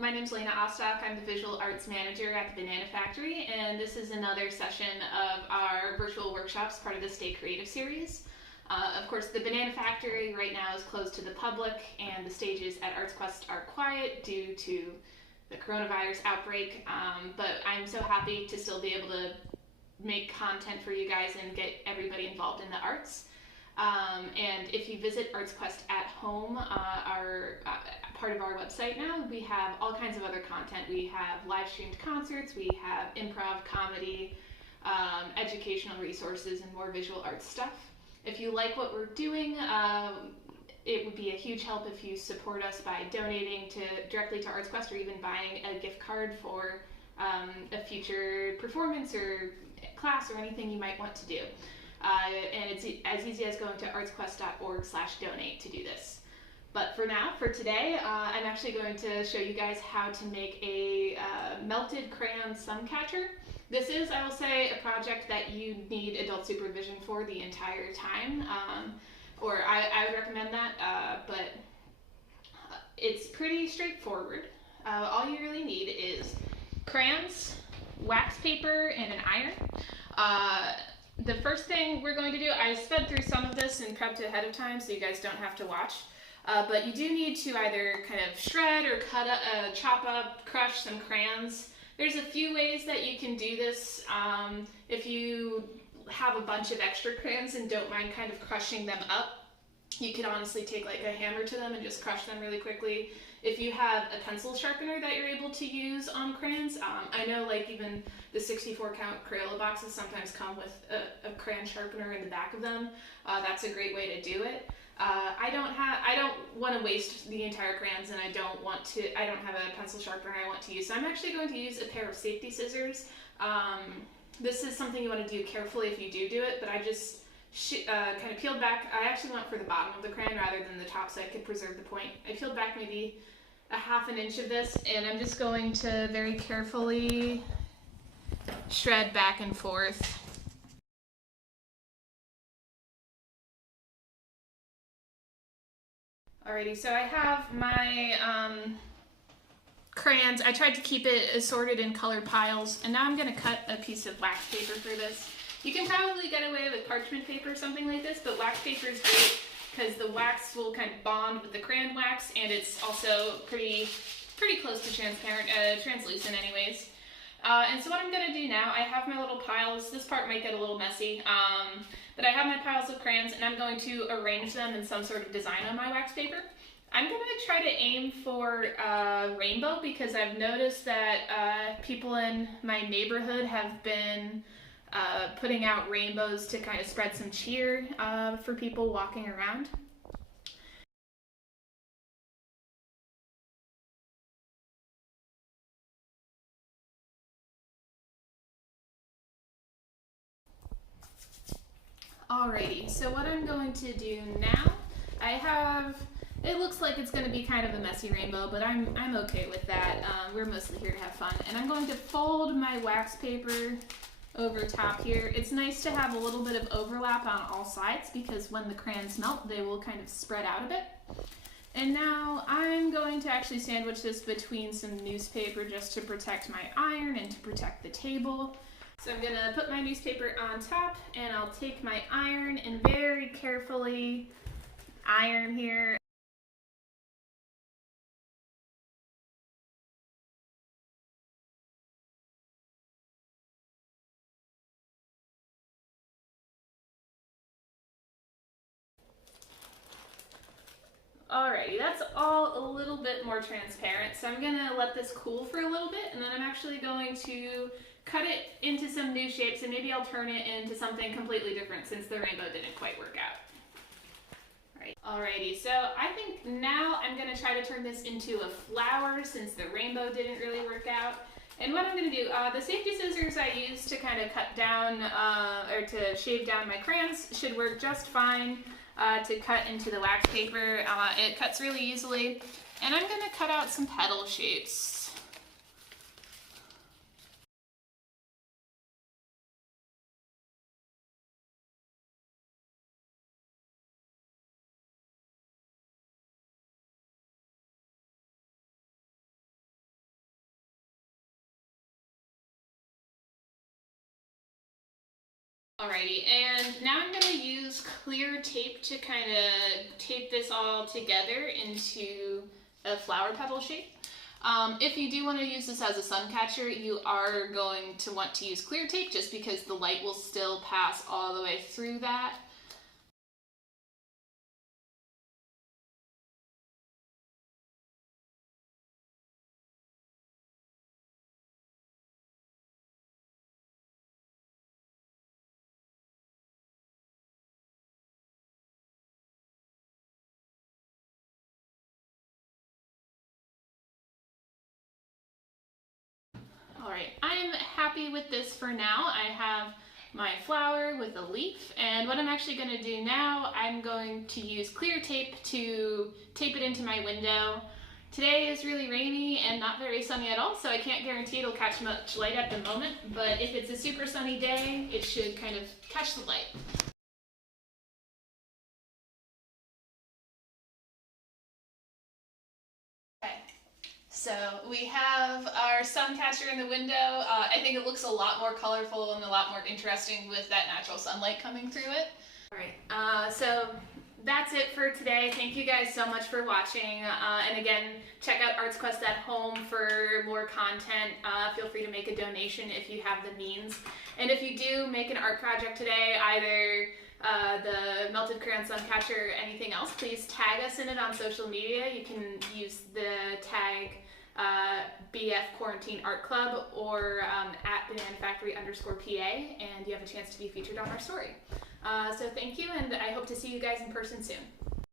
My name's Lena Ostock. I'm the Visual Arts Manager at the Banana Factory, and this is another session of our virtual workshops, part of the Stay Creative series. Of course, the Banana Factory right now is closed to the public, and the stages at ArtsQuest are quiet due to the coronavirus outbreak, but I'm so happy to still be able to make content for you guys and get everybody involved in the arts. And if you visit ArtsQuest at home, part of our website now, we have all kinds of other content. We have live streamed concerts, we have improv, comedy, educational resources, and more visual arts stuff. If you like what we're doing, it would be a huge help if you support us by donating directly to ArtsQuest, or even buying a gift card for a future performance or class or anything you might want to do. And it's as easy as going to artsquest.org/donate to do this. But for today, I'm actually going to show you guys how to make a melted crayon Suncatcher. This is, I will say, a project that you need adult supervision for the entire time, or I would recommend that, but it's pretty straightforward. All you really need is crayons, wax paper, and an iron. The first thing we're going to do, I sped through some of this and prepped ahead of time so you guys don't have to watch, but you do need to either kind of shred or chop up, crush some crayons. There's a few ways that you can do this. If you have a bunch of extra crayons and don't mind kind of crushing them up, you could honestly take like a hammer to them and just crush them really quickly. If you have a pencil sharpener that you're able to use on crayons, I know like even the 64 count Crayola boxes sometimes come with a crayon sharpener in the back of them. That's a great way to do it. I don't want to waste the entire crayons, and I don't have a pencil sharpener I want to use. So I'm actually going to use a pair of safety scissors. This is something you want to do carefully if you do it, but I just kind of peeled back. I actually went for the bottom of the crayon rather than the top so I could preserve the point. I peeled back maybe a ½ inch of this, and I'm just going to very carefully shred back and forth. Alrighty, so I have my crayons. I tried to keep it assorted in colored piles, and now I'm going to cut a piece of wax paper for this. You can probably get away with parchment paper or something like this, but wax paper is great because the wax will kind of bond with the crayon wax, and it's also pretty close to translucent anyways. And so what I'm going to do now, I have my little piles. This part might get a little messy, but I have my piles of crayons, and I'm going to arrange them in some sort of design on my wax paper. I'm going to try to aim for rainbow because I've noticed that people in my neighborhood have been putting out rainbows to kind of spread some cheer for people walking around. Alrighty, so what I'm going to do now, it looks like it's going to be kind of a messy rainbow, but I'm okay with that. We're mostly here to have fun. And I'm going to fold my wax paper over top here. It's nice to have a little bit of overlap on all sides because when the crayons melt, they will kind of spread out a bit. And now I'm going to actually sandwich this between some newspaper just to protect my iron and to protect the table. So I'm gonna put my newspaper on top, and I'll take my iron and very carefully iron here. Alrighty, that's all a little bit more transparent, so I'm gonna let this cool for a little bit, and then I'm actually going to cut it into some new shapes, and maybe I'll turn it into something completely different since the rainbow didn't quite work out. Alrighty, so I think now I'm going to try to turn this into a flower since the rainbow didn't really work out. And what I'm going to do, the safety scissors I used to kind of cut down or to shave down my crayons should work just fine to cut into the wax paper. It cuts really easily. And I'm going to cut out some petal shapes. Alrighty, and now I'm going to use clear tape to kind of tape this all together into a flower petal shape. If you do want to use this as a sun catcher, you are going to want to use clear tape just because the light will still pass all the way through that. Alright, I'm happy with this for now. I have my flower with a leaf, and what I'm actually going to do now, I'm going to use clear tape to tape it into my window. Today is really rainy and not very sunny at all, so I can't guarantee it'll catch much light at the moment, but if it's a super sunny day, it should kind of catch the light. So we have our sun catcher in the window. I think it looks a lot more colorful and a lot more interesting with that natural sunlight coming through it. Alright, so that's it for today. Thank you guys so much for watching. And again, check out ArtsQuest at home for more content. Feel free to make a donation if you have the means. And if you do make an art project today, either the melted crayon suncatcher or anything else, please tag us in it on social media. You can use the tag BF Quarantine Art Club or at bananafactory_PA, and you have a chance to be featured on our story. So thank you, and I hope to see you guys in person soon.